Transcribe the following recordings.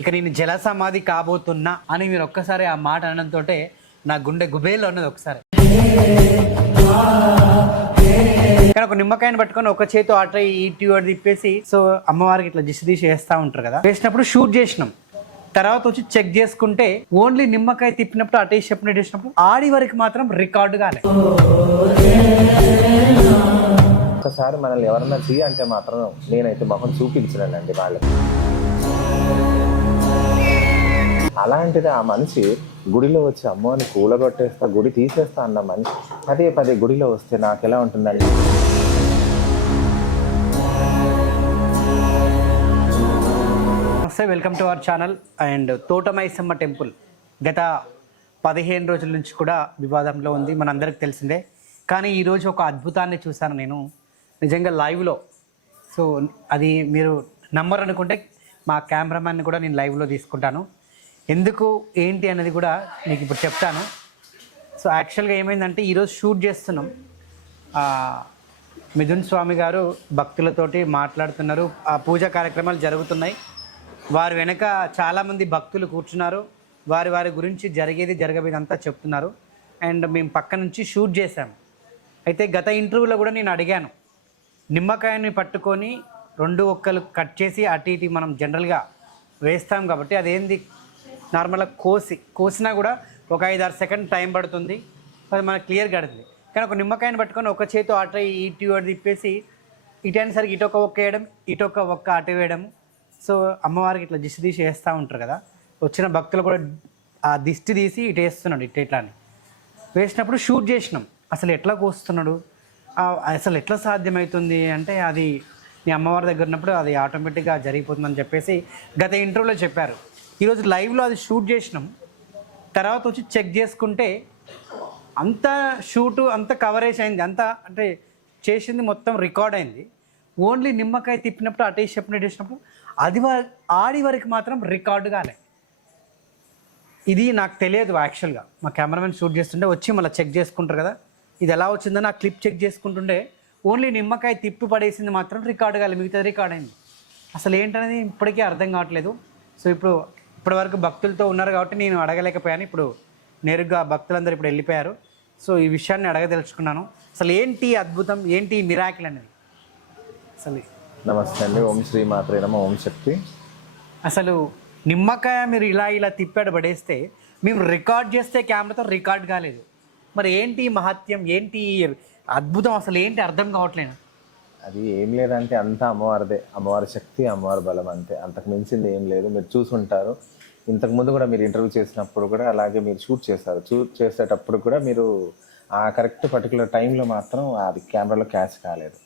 ఇక నేను జల సమాధి కాబోతున్నా అని మీరు ఒక్కసారి ఆ మాట అనడంతో నా గుండె గుబేలో ఉన్నది ఒకసారి. కానీ ఒక నిమ్మకాయని పట్టుకొని ఒక చేతి ఆట ఇటు అటు తిప్పేసి సో అమ్మవారికి ఇట్లా దిశ తీసి వేస్తూ ఉంటారు కదా. వేసినప్పుడు షూట్ చేసినాం. తర్వాత వచ్చి చెక్ చేసుకుంటే ఓన్లీ నిమ్మకాయ తిప్పినప్పుడు అటు వేసినప్పుడు చేసినప్పుడు ఆడి వరకు మాత్రం రికార్డు కాలే. ఒకసారి మనల్ని ఎవరన్నా తీ అంటే మాత్రం నేనైతే మొహం చూపించలేనండి వాళ్ళకి. అలాంటిది ఆ మనిషి గుడిలో వచ్చి అమ్మని కూలగొట్టేస్తా గుడి తీసేస్తా అన్న మనిషి పదే పదే గుడిలో వస్తే నాకు ఎలా ఉంటుందండి? నమస్తే welcome to our channel and Thotamaisamma temple. గత పదిహేను రోజుల నుంచి కూడా వివాదంలో ఉంది మనందరికి తెలిసిందే. కానీ ఈరోజు ఒక అద్భుతాన్ని చూశాను నేను. నిజంగా లైవ్లో. సో అది మీరు నంబర్ అనుకుంటే మా కెమెరామ్యాన్ని కూడా నేను లైవ్లో తీసుకుంటాను. ఎందుకు ఏంటి అనేది కూడా మీకు ఇప్పుడు చెప్తాను. సో యాక్చువల్గా ఏమైందంటే ఈరోజు షూట్ చేస్తున్నాం. మిథున్ స్వామి గారు భక్తులతోటి మాట్లాడుతున్నారు. ఆ పూజా కార్యక్రమాలు జరుగుతున్నాయి. వారి వెనక చాలామంది భక్తులు కూర్చున్నారు. వారి వారి గురించి జరిగేది జరగబేది అంతా చెప్తున్నారు. అండ్ మేము పక్క నుంచి షూట్ చేశాము అయితే గత ఇంటర్వ్యూలో కూడా నేను అడిగాను. నిమ్మకాయని పట్టుకొని రెండు ఒక్కలు కట్ చేసి అటు ఇటు మనం జనరల్గా వేస్తాం కాబట్టి అదేంది నార్మల్గా కోసి కోసినా కూడా ఒక ఐదు ఆరు సెకండ్ టైం పడుతుంది. అది మనకు క్లియర్ కడుతుంది కానీ ఒక నిమ్మకాయని పట్టుకొని ఒక చేతి అటు ఇటు అటు తిప్పేసి ఇటు అనేసరికి ఇటు ఒక ఒక్క వేయడం ఇటు ఒక ఒక్క అటు వేయడం. సో అమ్మవారికి ఇట్లా దిష్టి తీసి వేస్తూ ఉంటారు కదా. వచ్చిన భక్తులు కూడా ఆ దిష్టి తీసి ఇటు వేస్తున్నాడు ఇటు ఇట్లా అని వేసినప్పుడు షూట్ చేసినాం. అసలు ఎట్లా కోస్తున్నాడు? అసలు ఎట్లా సాధ్యమవుతుంది అంటే అది మీ అమ్మవారి దగ్గర ఉన్నప్పుడు అది ఆటోమేటిక్గా జరిగిపోతుందని చెప్పేసి గత ఇంటర్వ్యూలో చెప్పారు. ఈరోజు లైవ్లో అది షూట్ చేసినాం. తర్వాత వచ్చి చెక్ చేసుకుంటే అంత షూటు అంత కవరేజ్ అయింది. అంత అంటే చేసింది మొత్తం రికార్డ్ అయింది. ఓన్లీ నిమ్మకాయ తిప్పినప్పుడు అటు చెప్పినట్టు చేసినప్పుడు అది వ- ఆడి వరకు మాత్రం రికార్డు కాలే ఇది నాకు తెలియదు యాక్చువల్గా మా కెమెరామెన్ షూట్ చేస్తుంటే వచ్చి మళ్ళీ చెక్ చేసుకుంటారు కదా. ఇది ఎలా వచ్చిందని ఆ క్లిప్ చెక్ చేసుకుంటుంటే ఓన్లీ నిమ్మకాయ తిప్పి పడేసింది మాత్రం రికార్డు కాలే మిగతా రికార్డ్ అయింది. అసలు ఏంటనేది ఇప్పటికీ అర్థం కావట్లేదు. సో ఇప్పుడు ఇప్పటి వరకు భక్తులతో ఉన్నారు కాబట్టి నేను అడగలేకపోయాను. ఇప్పుడు నేరుగా భక్తులందరూ ఇప్పుడు వెళ్ళిపోయారు. సో ఈ విషయాన్ని అడగదలుచుకున్నాను. అసలు ఏంటి అద్భుతం? ఏంటి మిరాకిల్ అనేది? అసలు నమస్తే అండి. ఓం శ్రీ మాత్రే నమ. ఓం శక్తి. అసలు నిమ్మకాయ మీరు ఇలా ఇలా తిప్పాడు పడేస్తే మేము రికార్డ్ చేస్తే కెమెరాతో రికార్డ్ కాలేదు. మరి ఏంటి మహత్యం? ఏంటి అద్భుతం? అసలు ఏంటి అర్థం కావట్లేదు. అది ఏం లేదంటే అంతా అమ్మవారిదే. అమ్మవారి శక్తి అమ్మవారి బలం అంతే. అంతకు మించింది ఏం లేదు. మీరు చూసుంటారు. ఇంతకు ముందు కూడా మీరు ఇంటర్వ్యూ చేసినప్పుడు కూడా అలాగే మీరు షూట్ చేస్తారు షూట్ చేసేటప్పుడు కూడా మీరు ఆ కరెక్ట్ పర్టికులర్ టైంలో మాత్రం అది కెమెరాలో క్యాచ్ కాలేదు.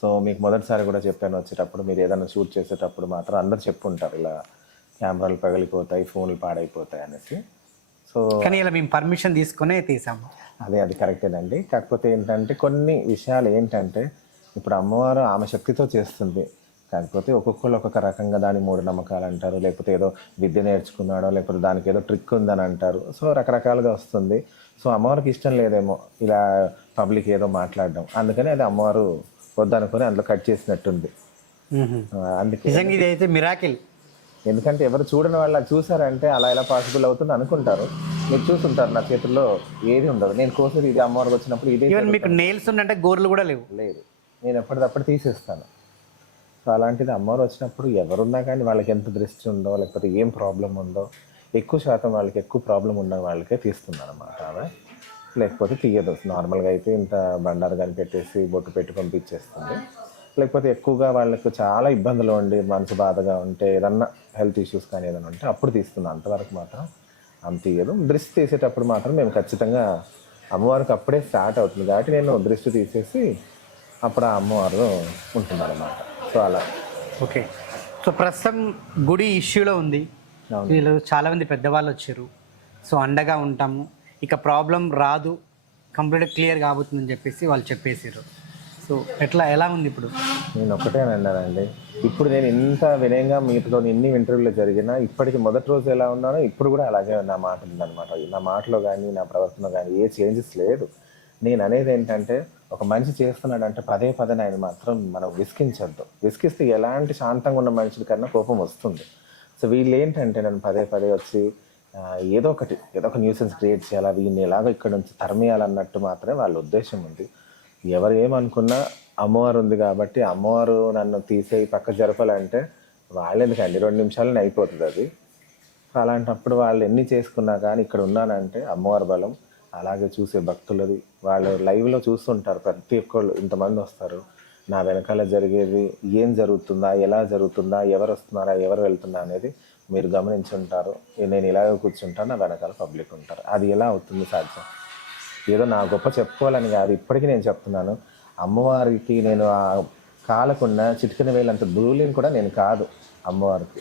సో మీకు మొదటిసారి కూడా చెప్పాను వచ్చేటప్పుడు మీరు ఏదైనా షూట్ చేసేటప్పుడు మాత్రం అందరు చెప్పుంటారు ఇలా కెమెరాలు పగిలిపోతాయి ఫోన్లు పాడైపోతాయి అనేసి. సో కానీ ఇలా మేము పర్మిషన్ తీసుకునే తీసాము. అదే అది కరెక్టేనండి. కాకపోతే ఏంటంటే కొన్ని విషయాలు ఏంటంటే ఇప్పుడు అమ్మవారు ఆమె శక్తితో చేస్తుంది. కాకపోతే ఒక్కొక్కరు ఒక్కొక్క రకంగా దాని మూఢనమ్మకాలు అంటారు లేకపోతే ఏదో విద్య నేర్చుకున్నాడో లేకపోతే దానికి ఏదో ట్రిక్ ఉందని అంటారు. సో రకరకాలుగా వస్తుంది. సో అమ్మవారికి ఇష్టం లేదేమో ఇలా పబ్లిక్ ఏదో మాట్లాడడం. అందుకని అది అమ్మవారు వద్దనుకొని అందులో కట్ చేసినట్టుంది. అందుకే. మిరాకిల్ ఎందుకంటే ఎవరు చూడని వాళ్ళు చూసారంటే అలా ఎలా పాసిబుల్ అవుతుంది అనుకుంటారు. మీరు చూసుంటారు నా చేతుల్లో ఏది ఉండదు. నేను కోసేది ఇది అమ్మవారికి వచ్చినప్పుడు ఇదే మీకు నెయిల్స్ ఉన్నంటే గోర్లు కూడా లేవు. లేదు. నేను ఎప్పటికప్పుడు తీసేస్తాను. సో అలాంటిది అమ్మవారు వచ్చినప్పుడు ఎవరున్నా కానీ వాళ్ళకి ఎంత దృష్టి ఉందో లేకపోతే ఏం ప్రాబ్లం ఉందో ఎక్కువ శాతం వాళ్ళకి ఎక్కువ ప్రాబ్లం ఉన్న వాళ్ళకే తీస్తున్నాను ఆమె. లేకపోతే తీయదు. నార్మల్గా అయితే ఇంత బండారు కానీ పెట్టేసి బొట్టు పెట్టి పంపించేస్తుంది. లేకపోతే ఎక్కువగా వాళ్ళకు చాలా ఇబ్బందులు ఉండి మనసు బాధగా ఉంటే ఏదన్నా హెల్త్ ఇష్యూస్ కానీ ఏదైనా ఉంటే అప్పుడు తీస్తుంది అంతవరకు మాత్రం ఆమె తీయదు. దృష్టి తీసేటప్పుడు మాత్రం మేము ఖచ్చితంగా అమ్మవారికి అప్పుడే స్టార్ట్ అవుతుంది. కాబట్టి నేను దృష్టి తీసేసి అప్పుడు ఆ అమ్మవారు ఉంటుందన్నమాట. సో అలా. ఓకే. సో ప్రస్తుతం గుడి ఇష్యూలో ఉంది. వీళ్ళు చాలామంది పెద్దవాళ్ళు వచ్చారు. సో అండగా ఉంటాము. ఇక ప్రాబ్లం రాదు. కంప్లీట్ క్లియర్ కాబోతుందని చెప్పేసి వాళ్ళు చెప్పేసారు సో ఎట్లా ఎలా ఉంది ఇప్పుడు? నేను ఒకటే అన్నానండి. ఇప్పుడు నేను ఇంత వినయంగా మీతో ఇన్ని ఇంటర్వ్యూలు జరిగినా ఇప్పటికి మొదటి రోజు ఎలా ఉన్నానో ఇప్పుడు కూడా అలాగే నా మాట ఉందన్నమాట. నా మాటలో కానీ నా ప్రవర్తన కానీ ఏ చేంజెస్ లేదు. నేను అనేది ఏంటంటే ఒక మనిషి చేస్తున్నాడంటే పదే పదే ఆయన మాత్రం మనం విసికించద్దు విసికిస్తే ఎలాంటి శాంతంగా ఉన్న మనుషుల కన్నా కోపం వస్తుంది. సో వీళ్ళు ఏంటంటే నన్ను పదే పదే వచ్చి ఏదో ఒకటి ఏదో ఒక న్యూసెన్స్ క్రియేట్ చేయాలా వీళ్ళని ఎలాగో ఇక్కడ నుంచి తరిమేయాలన్నట్టు మాత్రమే వాళ్ళ ఉద్దేశం ఉంది. ఎవరు ఏమనుకున్నా అమ్మవారు ఉంది కాబట్టి అమ్మవారు నన్ను తీసేయి పక్క జరపాలంటే వాళ్ళెందుకండి రెండు నిమిషాలని అయిపోతుంది అది. అలాంటప్పుడు వాళ్ళు ఎన్ని చేసుకున్నా కానీ ఇక్కడ ఉన్నానంటే అమ్మవారి బలం అలాగే చూసే భక్తులది. వాళ్ళు లైవ్లో చూస్తుంటారు. ప్రతి ఒక్కళ్ళు ఇంతమంది వస్తారు. నా వెనకాల జరిగేది ఏం జరుగుతుందా ఎలా జరుగుతుందా ఎవరు వస్తున్నారా ఎవరు వెళ్తున్నా అనేది మీరు గమనించి ఉంటారు నేను ఇలాగే కూర్చుంటాను నా వెనకాల పబ్లిక్ ఉంటారు. అది ఎలా అవుతుంది సాధ్యం? ఏదో నా గొప్ప చెప్పుకోవాలని కాదు. ఇప్పటికీ నేను చెప్తున్నాను. అమ్మవారికి నేను ఆ కాలకున్న చిటికిన వేలంత ధూళిని కూడా నేను కాదు అమ్మవారికి.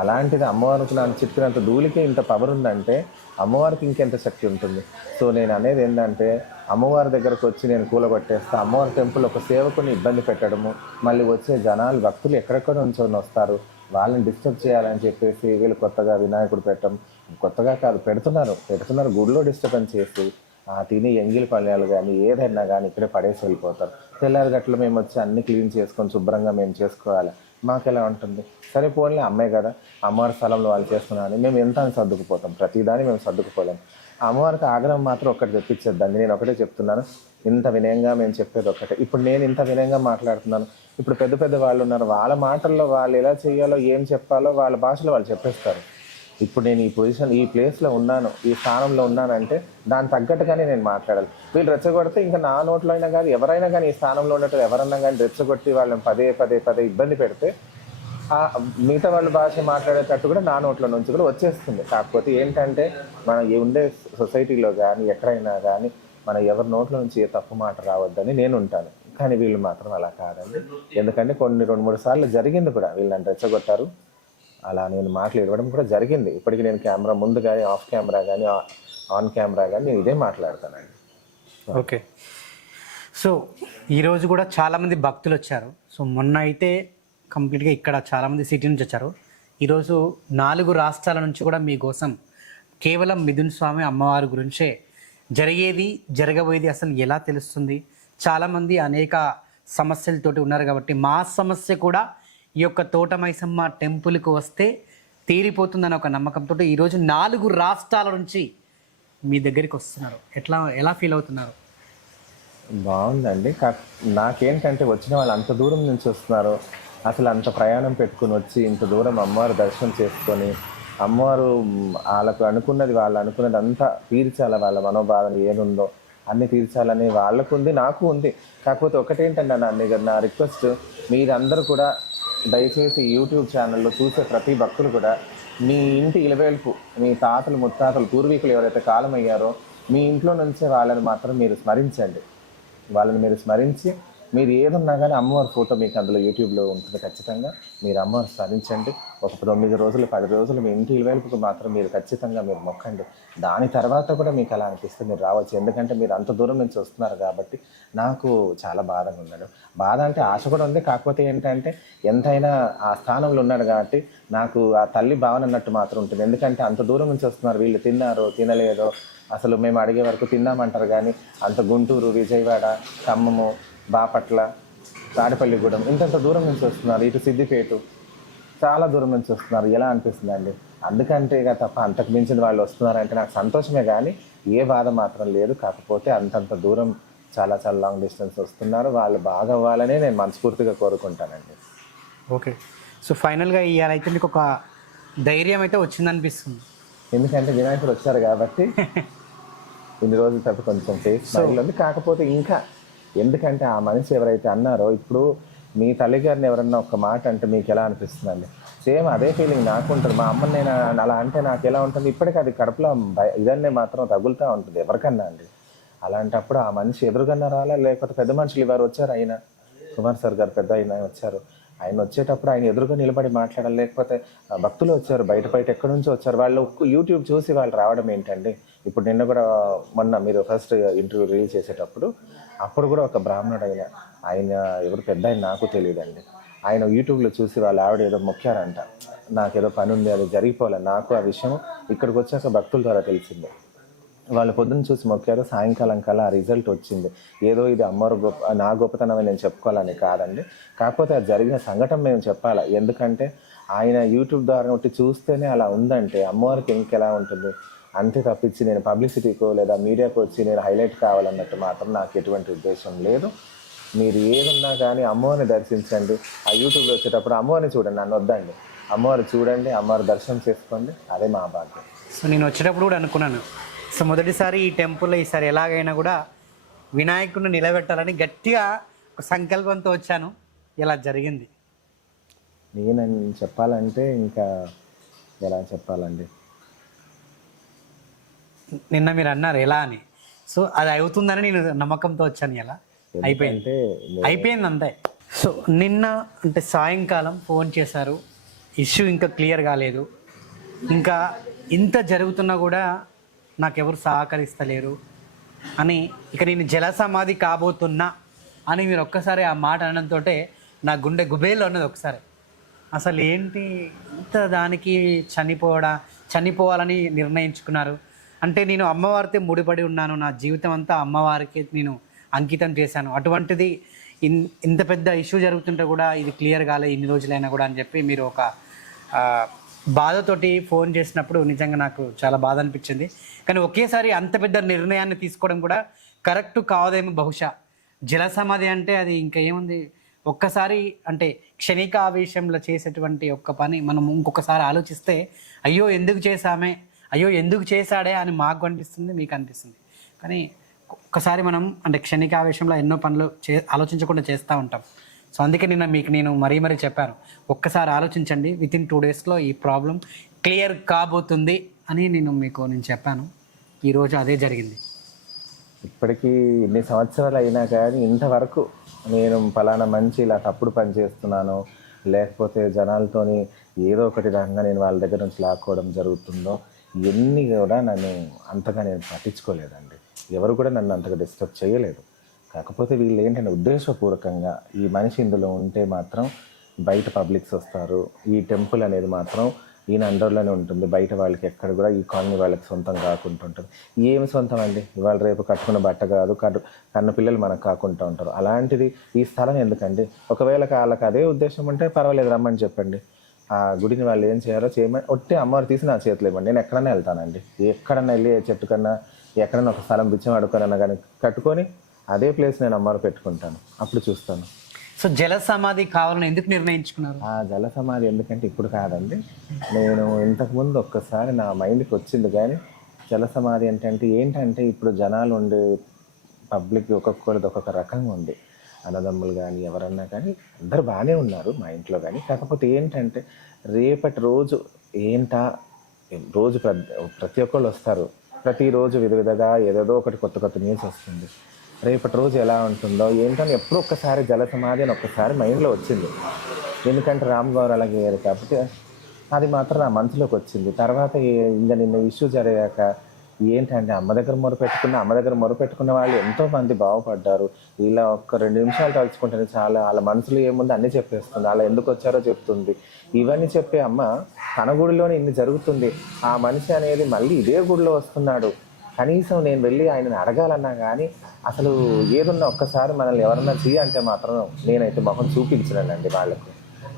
అలాంటిది అమ్మవారికి నన్ను చెప్పినంత ధూళికి ఇంత పవర్ ఉందంటే అమ్మవారికి ఇంకెంత శక్తి ఉంటుంది? సో నేను అనేది ఏంటంటే అమ్మవారి దగ్గరకు వచ్చి నేను కూలగొట్టేస్తా అమ్మవారి టెంపుల్ ఒక సేవకుని ఇబ్బంది పెట్టడము మళ్ళీ వచ్చే జనాలు భక్తులు ఎక్కడెక్కడ నుంచొని వస్తారు వాళ్ళని డిస్టర్బ్ చేయాలని చెప్పేసి వీళ్ళు కొత్తగా వినాయకుడు పెట్టడం కొత్తగా కాదు పెడుతున్నారు పెడుతున్నారు గుడిలో డిస్టర్బెన్స్ చేసి ఆ తిని ఎంగిలి పళ్ళాలు కానీ ఏదైనా కానీ ఇక్కడే పడేసి వెళ్ళిపోతారు. తెల్లారి గట్ల మేము వచ్చి అన్ని క్లీన్ చేసుకొని శుభ్రంగా మేము చేసుకోవాలి. మాకు ఎలా ఉంటుంది? సరే పోలే అమ్మాయి కదా. అమ్మవారి స్థలంలో వాళ్ళు చేసుకున్నారని అని మేము ఎంత అని సర్దుకుపోతాం. ప్రతిదాన్ని మేము సర్దుకుపోలేం. అమ్మవారికి ఆగ్రహం మాత్రం ఒక్కటి తెప్పించేద్దండి నేను ఒకటే చెప్తున్నాను. ఇంత వినయంగా మేము చెప్పేది ఒకటే ఇప్పుడు నేను ఇంత వినయంగా మాట్లాడుతున్నాను. ఇప్పుడు పెద్ద పెద్ద వాళ్ళు ఉన్నారు. వాళ్ళ మాటల్లో వాళ్ళు ఎలా చేయాలో ఏం చెప్పాలో వాళ్ళ భాషలో వాళ్ళు చెప్పేస్తారు. ఇప్పుడు నేను ఈ పొజిషన్ ఈ ప్లేస్లో ఉన్నాను ఈ స్థానంలో ఉన్నానంటే దాని తగ్గట్టుగానే నేను మాట్లాడాలి. వీళ్ళు రెచ్చగొడితే ఇంకా నా నోట్లో అయినా కానీ ఎవరైనా కానీ ఈ స్థానంలో ఉన్నట్టు ఎవరన్నా కానీ రెచ్చగొట్టి వాళ్ళని పదే పదే పదే ఇబ్బంది పెడితే ఆ మిగతా వాళ్ళ భాష మాట్లాడేటట్టు కూడా నా నోట్లో నుంచి కూడా వచ్చేస్తుంది. కాకపోతే ఏంటంటే మనం ఉండే సొసైటీలో కానీ ఎక్కడైనా కానీ మన ఎవరి నోట్లో నుంచి ఏ తప్పు మాట రావద్దని నేను ఉంటాను. కానీ వీళ్ళు మాత్రం అలా కాదండి. ఎందుకంటే కొన్ని రెండు మూడు సార్లు జరిగింది కూడా వీళ్ళని రెచ్చగొట్టారు. అలా నేను మాటలు ఇవ్వడం కూడా జరిగింది. ఇప్పటికి నేను కెమెరా ముందు కానీ ఆఫ్ కెమెరా కానీ ఆన్ కెమెరా కానీ నేను ఇదే మాట్లాడతానండి. ఓకే. సో ఈరోజు కూడా చాలామంది భక్తులు వచ్చారు. సో మొన్న అయితే కంప్లీట్గా ఇక్కడ చాలామంది సిటీ నుంచి వచ్చారు. ఈరోజు నాలుగు రాష్ట్రాల నుంచి కూడా మీకోసం కేవలం మిథున్ స్వామి అమ్మవారి గురించే జరిగేది జరగబోయేది అసలు ఎలా తెలుస్తుంది? చాలామంది అనేక సమస్యలతోటి ఉన్నారు కాబట్టి మా సమస్య కూడా ఈ యొక్క తోటమైసమ్మ టెంపుల్కి వస్తే తీరిపోతుందని ఒక నమ్మకంతో ఈరోజు నాలుగు రాష్ట్రాల నుంచి మీ దగ్గరికి వస్తున్నారు. ఎట్లా ఎలా ఫీల్ అవుతున్నారు? బాగుందండి. కా- నాకేంటంటే వచ్చిన వాళ్ళు అంత దూరం నుంచి వస్తున్నారు. అసలు అంత ప్రయాణం పెట్టుకుని వచ్చి ఇంత దూరం అమ్మవారు దర్శనం చేసుకొని అమ్మవారు వాళ్ళకు అనుకున్నది వాళ్ళు అనుకున్నది అంతా తీర్చాలి వాళ్ళ మనోభావం ఏముందో? అన్ని తీర్చాలని వాళ్ళకు ఉంది నాకు ఉంది. కాకపోతే ఒకటేంటంటే నా గారు నా రిక్వెస్ట్ మీరందరూ కూడా దయచేసి యూట్యూబ్ ఛానల్లో చూసే ప్రతి భక్తులు కూడా మీ ఇంటి ఇలవేల్పు మీ తాతలు ముత్తాతలు పూర్వీకులు ఎవరైతే కాలమయ్యారో మీ ఇంట్లో నుంచే వాళ్ళని మాత్రం మీరు స్మరించండి. వాళ్ళని మీరు స్మరించి మీరు ఏదున్నా కానీ అమ్మవారి ఫోటో మీకు అందులో యూట్యూబ్లో ఉంటుంది ఖచ్చితంగా. మీరు అమ్మవారు స్మరించండి. ఒక తొమ్మిది రోజులు పది రోజులు మీ ఇంటి వైపుకు మాత్రం మీరు ఖచ్చితంగా మీరు మొక్కండి. దాని తర్వాత కూడా మీకు అలా అనిపిస్తే మీరు రావచ్చు. ఎందుకంటే మీరు అంత దూరం నుంచి వస్తున్నారు కాబట్టి నాకు చాలా బాధగా ఉన్నాడు బాధ అంటే ఆశ కూడా ఉంది. కాకపోతే ఏంటంటే ఎంతైనా ఆ స్థానంలో ఉన్నాడు కాబట్టి నాకు ఆ తల్లి భావన అన్నట్టు మాత్రం ఉంటుంది. ఎందుకంటే అంత దూరం నుంచి వస్తున్నారు. వీళ్ళు తిన్నారో తినలేదో అసలు మేము అడిగే వరకు తిన్నామంటారు కానీ అంత గుంటూరు విజయవాడ ఖమ్మము బాపట్ల తాడిపల్లిగూడెం ఇంతంత దూరం నుంచి వస్తున్నారు ఇటు సిద్దిపేట. చాలా దూరం నుంచి వస్తున్నారు. ఎలా అనిపిస్తుంది అండి? అందుకంటే ఇక తప్ప అంతకు మించిన వాళ్ళు వస్తున్నారంటే నాకు సంతోషమే కానీ ఏ బాధ మాత్రం లేదు. కాకపోతే అంతంత దూరం చాలా చాలా లాంగ్ డిస్టెన్స్ వస్తున్నారు. వాళ్ళు బాగా అవ్వాలనే నేను మనస్ఫూర్తిగా కోరుకుంటానండి. ఓకే. సో ఫైనల్గా ఇవాళైతే మీకు ఒక ధైర్యం అయితే వచ్చిందనిపిస్తుంది. ఎందుకంటే వినాయకుడు వచ్చారు కాబట్టి ఇన్ని రోజుల తర్వాత కొంచెం ఫేస్ ఉంది. కాకపోతే ఇంకా ఎందుకంటే ఆ మనిషి ఎవరైతే అన్నారో ఇప్పుడు మీ తల్లిగారిని ఎవరన్నా ఒక మాట అంటే మీకు ఎలా అనిపిస్తుందండి? సేమ్ అదే ఫీలింగ్ నాకు ఉంటుంది మా అమ్మని నేను అలా అంటే నాకు ఎలా ఉంటుంది? ఇప్పటికీ అది కడుపులో భయ- ఇదన్నే మాత్రం తగులుతూ ఉంటుంది ఎవరికన్నా అండి. అలాంటప్పుడు ఆ మనిషి ఎదురుగన్నా రాలా? లేకపోతే పెద్ద మనుషులు ఇవారు వచ్చారు ఆయన? కుమార్ సార్ గారు పెద్ద ఆయన వచ్చారు. ఆయన వచ్చేటప్పుడు ఆయన ఎదురుగా నిలబడి మాట్లాడాలి. లేకపోతే భక్తులు వచ్చారు. బయట బయట ఎక్కడి నుంచో వచ్చారు. వాళ్ళు యూట్యూబ్ చూసి వాళ్ళు రావడం ఏంటండి? ఇప్పుడు నిన్న కూడా మొన్న మీరు ఫస్ట్ ఇంటర్వ్యూ రిలీజ్ చేసేటప్పుడు అప్పుడు కూడా ఒక బ్రాహ్మణుడు ఆయన ఆయన ఎవరు పెద్ద ఆయన నాకు తెలియదండి. ఆయన యూట్యూబ్లో చూసి వాళ్ళ ఆవిడ ఏదో మొక్కారంట. నాకేదో పని ఉంది అది జరిగిపోలే. నాకు ఆ విషయం ఇక్కడికి వచ్చాక భక్తుల ద్వారా తెలిసింది. వాళ్ళు పొద్దున్న చూసి మొక్కారు సాయంకాలం కల్లా ఆ రిజల్ట్ వచ్చింది. ఏదో ఇది అమ్మవారు గొప్ప నా గొప్పతనమే నేను చెప్పుకోవాలని కాదండి. కాకపోతే అది జరిగిన సంఘటన మేము చెప్పాలి? ఎందుకంటే ఆయన యూట్యూబ్ ద్వారా ఒకటి చూస్తేనే అలా ఉందంటే అమ్మవారికి ఇంకెలా ఉంటుంది? అంతే తప్పించి నేను పబ్లిసిటీకో లేదా మీడియాకు వచ్చి నేను హైలైట్ కావాలన్నట్టు మాత్రం నాకు ఎటువంటి ఉద్దేశం లేదు. మీరు ఏదున్నా కానీ అమ్మవారిని దర్శించండి. ఆ యూట్యూబ్లో వచ్చేటప్పుడు అమ్మవారిని చూడండి నన్ను వద్దండి. అమ్మవారు చూడండి అమ్మవారి దర్శనం చేసుకోండి. అదే మా భాగ్యం. సో నేను వచ్చేటప్పుడు కూడా అనుకున్నాను. సో మొదటిసారి ఈ టెంపుల్లో ఈసారి ఎలాగైనా కూడా వినాయకుడిని నిలబెట్టాలని గట్టిగా ఒక సంకల్పంతో వచ్చాను. ఇలా జరిగింది. నేను చెప్పాలంటే ఇంకా ఎలా చెప్పాలండి? నిన్న మీరు అన్నారు ఎలా అని. సో అది అవుతుందని నేను నమ్మకంతో వచ్చాను ఇలా. అయిపోయింది. అయిపోయింది అంతే. సో నిన్న అంటే సాయంకాలం ఫోన్ చేశారు. ఇష్యూ ఇంకా క్లియర్ కాలేదు. ఇంకా ఇంత జరుగుతున్నా కూడా నాకెవరు సహకరిస్తలేరు అని ఇక నేను జల సమాధి కాబోతున్నా అని మీరు ఒక్కసారి ఆ మాట అనడంతో నా గుండె గుబేలో ఉన్నది ఒకసారి. అసలు ఏంటి ఇంత దానికి చనిపోవడా చనిపోవాలని నిర్ణయించుకున్నారు? అంటే నేను అమ్మవారితో ముడిపడి ఉన్నాను. నా జీవితం అంతా అమ్మవారికి నేను అంకితం చేశాను. అటువంటిది ఇన్ ఇంత పెద్ద ఇష్యూ జరుగుతుంటే కూడా ఇది క్లియర్ కాలే ఇన్ని రోజులైనా కూడా అని చెప్పి మీరు ఒక బాధతోటి ఫోన్ చేసినప్పుడు నిజంగా నాకు చాలా బాధ అనిపించింది. కానీ ఒకేసారి అంత పెద్ద నిర్ణయాన్ని తీసుకోవడం కూడా కరెక్ట్ కాదేమో బహుశా. జల సమాధి అంటే అది ఇంకా ఏముంది? ఒక్కసారి అంటే క్షణిక ఆవేశంలో చేసేటువంటి ఒక్క పని మనం ఇంకొకసారి ఆలోచిస్తే అయ్యో ఎందుకు చేసామే అయ్యో ఎందుకు చేశాడే అని మాకు అనిపిస్తుంది మీకు అనిపిస్తుంది. కానీ ఒక్కసారి మనం అంటే క్షణిక ఆవేశంలో ఎన్నో పనులు చే ఆలోచించకుండా చేస్తూ ఉంటాం. సో అందుకే నిన్న మీకు నేను మరీ మరీ చెప్పాను ఒక్కసారి ఆలోచించండి విత్ ఇన్ టూ డేస్లో ఈ ప్రాబ్లం క్లియర్ కాబోతుంది అని నేను మీకు నేను చెప్పాను. ఈరోజు అదే జరిగింది. ఇప్పటికీ ఇన్ని సంవత్సరాలు అయినా కానీ ఇంతవరకు నేను ఫలానా మంచి ఇలా తప్పుడు పని చేస్తున్నాను లేకపోతే జనాలతోని ఏదో ఒకటి రకంగా నేను వాళ్ళ దగ్గర నుంచి లాక్కోవడం జరుగుతుందో ఇవన్నీ కూడా నన్ను అంతగా నేను పట్టించుకోలేదండి. ఎవరు కూడా నన్ను అంతగా డిస్టర్బ్ చేయలేదు. కాకపోతే వీళ్ళు ఏంటంటే ఉద్దేశపూర్వకంగా ఈ మనిషి ఇందులో ఉంటే మాత్రం బయట పబ్లిక్స్ వస్తారు. ఈ టెంపుల్ అనేది మాత్రం ఈయన అండర్లోనే ఉంటుంది. బయట వాళ్ళకి ఎక్కడ కూడా ఈ కాలనీ వాళ్ళకి సొంతం కాకుండా ఉంటుంది. ఏమి సొంతం అండి? ఇవాళ రేపు కట్టుకున్న బట్ట కాదు కడు కన్న పిల్లలు మనకు కాకుండా ఉంటారు. అలాంటిది ఈ స్థలం ఎందుకండి? ఒకవేళ వాళ్ళకి అదే ఉద్దేశం ఉంటే పర్వాలేదు రమ్మని చెప్పండి. ఆ గుడిని వాళ్ళు ఏం చేయాలో చేయమని ఒట్టి అమ్మవారు తీసి నా చేతిలో ఇవ్వండి. నేను ఎక్కడన్నా వెళ్తానండి. ఎక్కడన్నా వెళ్ళి చెట్టు కన్నా ఎక్కడన్నా ఒక స్థలం బిచ్చం అడుగునన్నా కానీ కట్టుకొని అదే ప్లేస్ నేను అమ్మవారు పెట్టుకుంటాను. అప్పుడు చూస్తాను. సో జల సమాధి కావాలని ఎందుకు నిర్ణయించుకున్నారు? ఆ జల సమాధి ఎందుకంటే ఇప్పుడు కాదండి. నేను ఇంతకుముందు ఒక్కసారి నా మైండ్కి వచ్చింది కానీ జల సమాధి ఏంటంటే ఏంటంటే ఇప్పుడు జనాలు ఉండే పబ్లిక్ ఒక్కొక్కరిది ఒక్కొక్క రకంగా ఉంది. అన్నదమ్ములు కానీ ఎవరన్నా కానీ అందరు బాగానే ఉన్నారు మా ఇంట్లో కానీ కాకపోతే ఏంటంటే రేపటి రోజు ఏంటా రోజు ప్రతి ప్రతి ఒక్కళ్ళు వస్తారు. ప్రతిరోజు విధ విధగా ఏదేదో ఒకటి కొత్త కొత్త న్యూస్ వస్తుంది. రేపటి రోజు ఎలా ఉంటుందో ఏంటని ఎప్పుడు ఒక్కసారి జల సమాధి అని ఒక్కసారి మైండ్లో వచ్చింది. ఎందుకంటే రామ్ గౌర్ అలాగే కాబట్టి అది మాత్రం నా మనసులోకి వచ్చింది. తర్వాత ఇంకా నిన్న ఇష్యూ జరిగాక ఏంటంటే అమ్మ దగ్గర మొరపెట్టుకున్న అమ్మ దగ్గర మొరపెట్టుకున్న వాళ్ళు ఎంతో మంది బాగుపడ్డారు. ఇలా ఒక్క రెండు నిమిషాలు తలుచుకుంటేనే చాలా వాళ్ళ మనసులో ఏముంది అన్నీ చెప్పేస్తుంది. అలా ఎందుకు వచ్చారో చెప్తుంది. ఇవన్నీ చెప్పే అమ్మ తన గుడిలోనే ఇన్ని జరుగుతుంది. ఆ మనిషి అనేది మళ్ళీ ఇదే గుడిలో వస్తున్నాడు. కనీసం నేను వెళ్ళి ఆయనను అడగాలన్నా కానీ అసలు ఏదున్నా ఒక్కసారి మనల్ని ఎవరన్నా చేయంటే అంటే మాత్రం నేనైతే మొహం చూపించలేనండి వాళ్ళకు.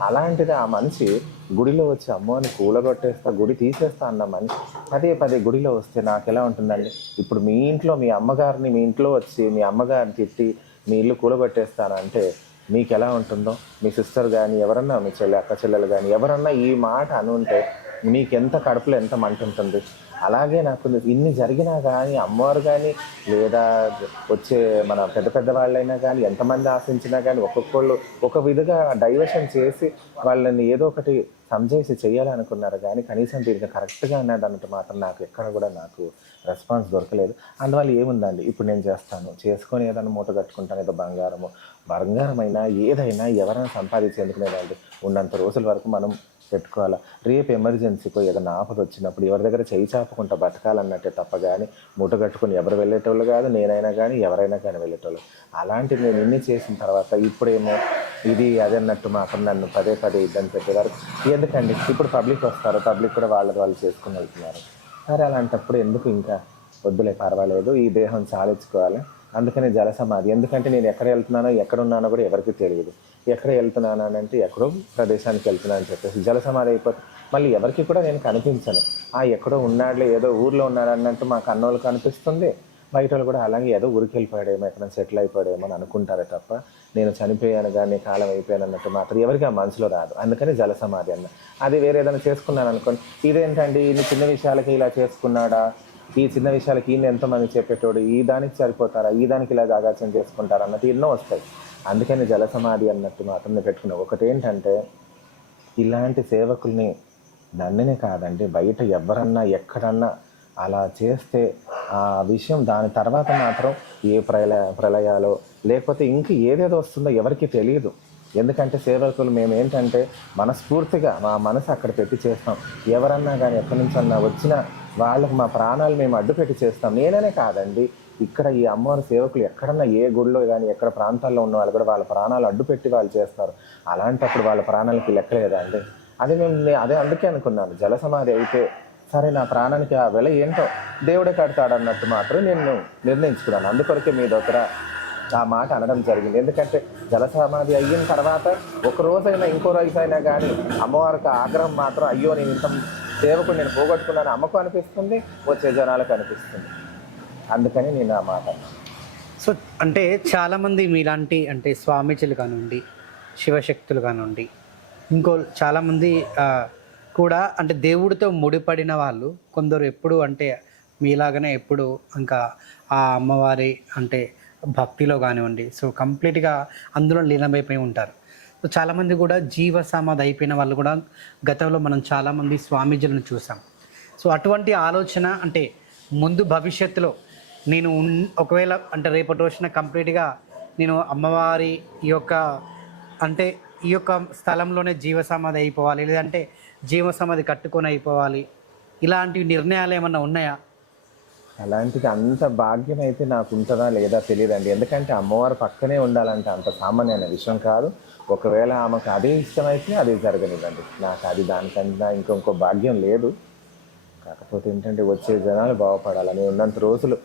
అలాంటిది ఆ మనిషి గుడిలో వచ్చి అమ్మవారిని కూలగొట్టేస్తా గుడి తీసేస్తా అన్న మనిషి పదే పదే గుడిలో వస్తే నాకు ఎలా ఉంటుందండి? ఇప్పుడు మీ ఇంట్లో మీ అమ్మగారిని మీ ఇంట్లో వచ్చి మీ అమ్మగారిని తిట్టి మీ ఇల్లు కూలగొట్టేస్తానంటే మీకు ఎలా ఉంటుందో? మీ సిస్టర్ కానీ ఎవరన్నా మీ చెల్లె అక్క చెల్లెలు కానీ ఎవరన్నా ఈ మాట అనుంటే మీకు ఎంత కడుపులో ఎంత మంట ఉంటుంది? అలాగే నాకు ఇన్ని జరిగినా కానీ అమ్మవారు కానీ లేదా వచ్చే మన పెద్ద పెద్ద వాళ్ళైనా కానీ ఎంతమంది ఆశించినా కానీ ఒక్కొక్కళ్ళు ఒక విధంగా డైవర్షన్ చేసి వాళ్ళని ఏదో ఒకటి సంజేసి చేయాలనుకున్నారు కానీ కనీసం దీనికి కరెక్ట్గా ఉన్నది అన్నట్టు మాత్రం నాకు ఎక్కడ కూడా నాకు రెస్పాన్స్ దొరకలేదు. అందువల్ల ఏముందండి? ఇప్పుడు నేను చేస్తాను. చేసుకొని ఏదైనా మూట కట్టుకుంటాను ఏదో బంగారము బంగారమైనా ఏదైనా ఎవరైనా సంపాదించేందుకునేదండి ఉన్నంత రోజుల వరకు మనం పెట్టుకోవాలా? రేపు ఎమర్జెన్సీకో ఏదైనా ఆపద వచ్చినప్పుడు ఎవరి దగ్గర చేయి చాపకుండా బతకాలన్నట్టే తప్ప కానీ మూట కట్టుకుని ఎవరు వెళ్ళేటోళ్ళు కాదు నేనైనా కానీ ఎవరైనా కానీ వెళ్ళేటోళ్ళు. అలాంటి నేను ఇన్ని చేసిన తర్వాత ఇప్పుడేమో ఇది అదన్నట్టు మాత్రం నన్ను పదే పదే ఇబ్బంది పెట్టేవారు. ఎందుకండి? ఇప్పుడు పబ్లిక్ వస్తారు పబ్లిక్ కూడా వాళ్ళది వాళ్ళు చేసుకుని వెళ్తున్నారు. సరే అలాంటప్పుడు ఎందుకు ఇంకా? వద్దులే పర్వాలేదు ఈ దేహం చాలించుకోవాలి. అందుకని జల సమాధి ఎందుకంటే నేను ఎక్కడ వెళ్తున్నానో ఎక్కడ ఉన్నానో కూడా ఎవరికి తెలియదు. ఎక్కడ వెళ్తున్నాను అని అంటే ఎక్కడో ప్రదేశానికి వెళ్తున్నాను అని చెప్పేసి జల సమాధి అయిపోతే మళ్ళీ ఎవరికి కూడా నేను కనిపించను. ఆ ఎక్కడో ఉన్నాడులే ఏదో ఊర్లో ఉన్నాడు అన్నట్టు మా కన్నోళ్ళు కనిపిస్తుంది. బయట వాళ్ళు కూడా అలాగే ఏదో ఊరికి వెళ్ళిపోయాడేమో ఎక్కడ సెటిల్ అయిపోయాడేమో అని అనుకుంటారే తప్ప నేను చనిపోయాను కానీ కాలం అయిపోయాను అన్నట్టు మాత్రం ఎవరికి ఆ మనసులో రాదు. అందుకని జల సమాధి అన్న. అది వేరే ఏదైనా చేసుకున్నాను అనుకోండి. ఇదేంటండి? ఇన్ని చిన్న విషయాలకి ఇలా చేసుకున్నాడా? ఈ చిన్న విషయాలకి ఈయన ఎంతమంది చెప్పేటోడు ఈ దానికి సరిపోతారా ఈ దానికి ఇలా ఆగాచం చేసుకుంటారా అన్నట్టు ఎన్నో వస్తాయి. అందుకని జల సమాధి అన్నట్టు మాత్రం నేను పెట్టుకున్నా ఒకటి ఏంటంటే ఇలాంటి సేవకుల్ని నన్ననే కాదండి. బయట ఎవరన్నా ఎక్కడన్నా అలా చేస్తే ఆ విషయం దాని తర్వాత మాత్రం ఏ ప్రళయ ప్రళయాలో లేకపోతే ఇంక ఏదేదో వస్తుందో ఎవరికి తెలియదు. ఎందుకంటే సేవకులు మేము ఏంటంటే మనస్ఫూర్తిగా మా మనసు అక్కడ పెట్టి చేస్తాం. ఎవరన్నా కానీ ఎక్కడి నుంచి అన్నా వచ్చినా వాళ్ళకి మా ప్రాణాలు మేము అడ్డు పెట్టి చేస్తాం. నేననే కాదండి. ఇక్కడ ఈ అమ్మవారి సేవకులు ఎక్కడన్నా ఏ గుడిలో కానీ ఎక్కడ ప్రాంతాల్లో ఉన్న వాళ్ళు కూడా వాళ్ళ ప్రాణాలు అడ్డు పెట్టి వాళ్ళు చేస్తారు. అలాంటప్పుడు వాళ్ళ ప్రాణాలకి లెక్కలేదా అండి? అదే మేము అదే అందుకే అనుకున్నాను. జల సమాధి అయితే సరే నా ప్రాణానికి ఆ వెల ఏంటో దేవుడే కడతాడు అన్నట్టు మాత్రం నేను నిర్ణయించుకున్నాను. అందుకొరకే మీ దగ్గర ఆ మాట అనడం జరిగింది. ఎందుకంటే జల సమాధి అయిన తర్వాత ఒక రోజైనా ఇంకో రోజు అయినా కానీ అమ్మవారికి ఆగ్రహం మాత్రం అయ్యో నేను ఇంత సేవకుడు నేను పోగొట్టుకున్నాను అమ్మకు అనిపిస్తుంది వచ్చే జనాలకు అనిపిస్తుంది. అందుకని నేను ఆ మాట సో అంటే చాలామంది మీలాంటి అంటే స్వామీజీలు కానివ్వండి శివశక్తులు కానివ్వండి ఇంకో చాలామంది కూడా అంటే దేవుడితో ముడిపడిన వాళ్ళు కొందరు ఎప్పుడు అంటే మీలాగనే ఎప్పుడు ఇంకా ఆ అమ్మవారి అంటే భక్తిలో కానివ్వండి సో కంప్లీట్గా అందులో లీనమైపోయి ఉంటారు. చాలామంది కూడా జీవ సమాధి అయిపోయిన వాళ్ళు కూడా గతంలో మనం చాలామంది స్వామీజీలను చూసాం. సో అటువంటి ఆలోచన అంటే ముందు భవిష్యత్తులో నేను ఉన్- ఒకవేళ అంటే రేపటి రోజున కంప్లీట్గా నేను అమ్మవారి ఈ యొక్క అంటే ఈ యొక్క స్థలంలోనే జీవ సమాధి అయిపోవాలి లేదంటే జీవ సమాధి కట్టుకొని అయిపోవాలి ఇలాంటి నిర్ణయాలు ఏమన్నా ఉన్నాయా? అలాంటిది అంత భాగ్యం అయితే నాకు ఉంటుందా లేదా తెలియదండి ఎందుకంటే అమ్మవారు పక్కనే ఉండాలంటే అంత సామాన్యమైన విషయం కాదు. ఒకవేళ ఆమెకు అదే ఇష్టమైతే అది జరగనివ్వండి. నాకు అది దానికన్నా ఇంకొక భాగ్యం లేదు. కాకపోతే ఏంటంటే వచ్చే జనాలు బాగుపడాలని ఉన్నంత రోజులు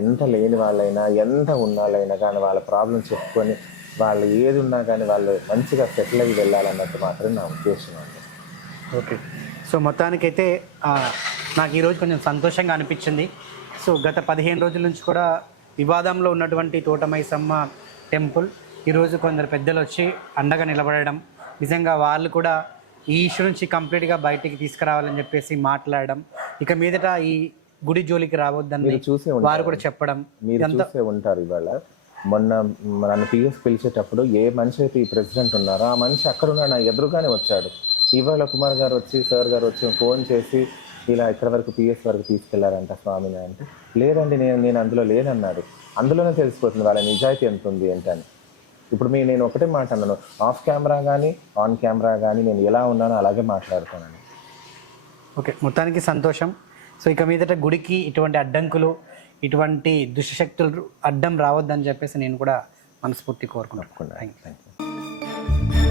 ఎంత లేని వాళ్ళైనా ఎంత ఉన్నాళ్ళైనా కానీ వాళ్ళ ప్రాబ్లం చెప్పుకొని వాళ్ళు ఏది ఉన్నా కానీ వాళ్ళు మంచిగా సెటిల్ అయ్యి వెళ్ళాలన్నట్టు మాత్రం నా ఉద్దేశం అండి. ఓకే. సో మొత్తానికైతే నాకు ఈరోజు కొంచెం సంతోషంగా అనిపించింది. సో గత పదిహేను రోజుల నుంచి కూడా వివాదంలో ఉన్నటువంటి తోటమైసమ్మ టెంపుల్ ఈరోజు కొందరు పెద్దలు వచ్చి అండగా నిలబడడం నిజంగా వాళ్ళు కూడా ఈ ఇష్యూ నుంచి కంప్లీట్గా బయటికి తీసుకురావాలని చెప్పేసి మాట్లాడడం ఇక మీదట ఈ గుడి జోలికి రావద్దని చూసే. వారు కూడా చెప్పడం మీరు చూసే ఉంటారు ఇవాళ. మొన్న నన్ను పిఎస్ పిలిచేటప్పుడు ఏ మనిషి అయితే ఈ ప్రెసిడెంట్ ఉన్నారో ఆ మనిషి అక్కడ నా ఎదురుగానే వచ్చాడు. ఇవాళ కుమార్ గారు వచ్చి సార్ గారు వచ్చి ఫోన్ చేసి ఇలా ఇక్కడ వరకు పిఎస్ వరకు తీసుకెళ్ళారంట స్వామిని అంటే లేదండి నేను నేను అందులో లేనన్నాడు. అందులోనే తెలిసిపోతుంది వాళ్ళ నిజాయితీ ఎంత ఉంది ఏంటని. ఇప్పుడు మీ నేను ఒకటే మాట అన్నాను ఆఫ్ కెమెరా కానీ ఆన్ కెమెరా కానీ నేను ఎలా ఉన్నానో అలాగే మాట్లాడుతానని ఓకే మొత్తానికి సంతోషం. సో ఇక మీదట గుడికి ఇటువంటి అడ్డంకులు ఇటువంటి దుష్టశక్తులు అడ్డం రావద్దని చెప్పేసి నేను కూడా మనస్ఫూర్తి కోరుకుంటున్నాను. Thank you thank you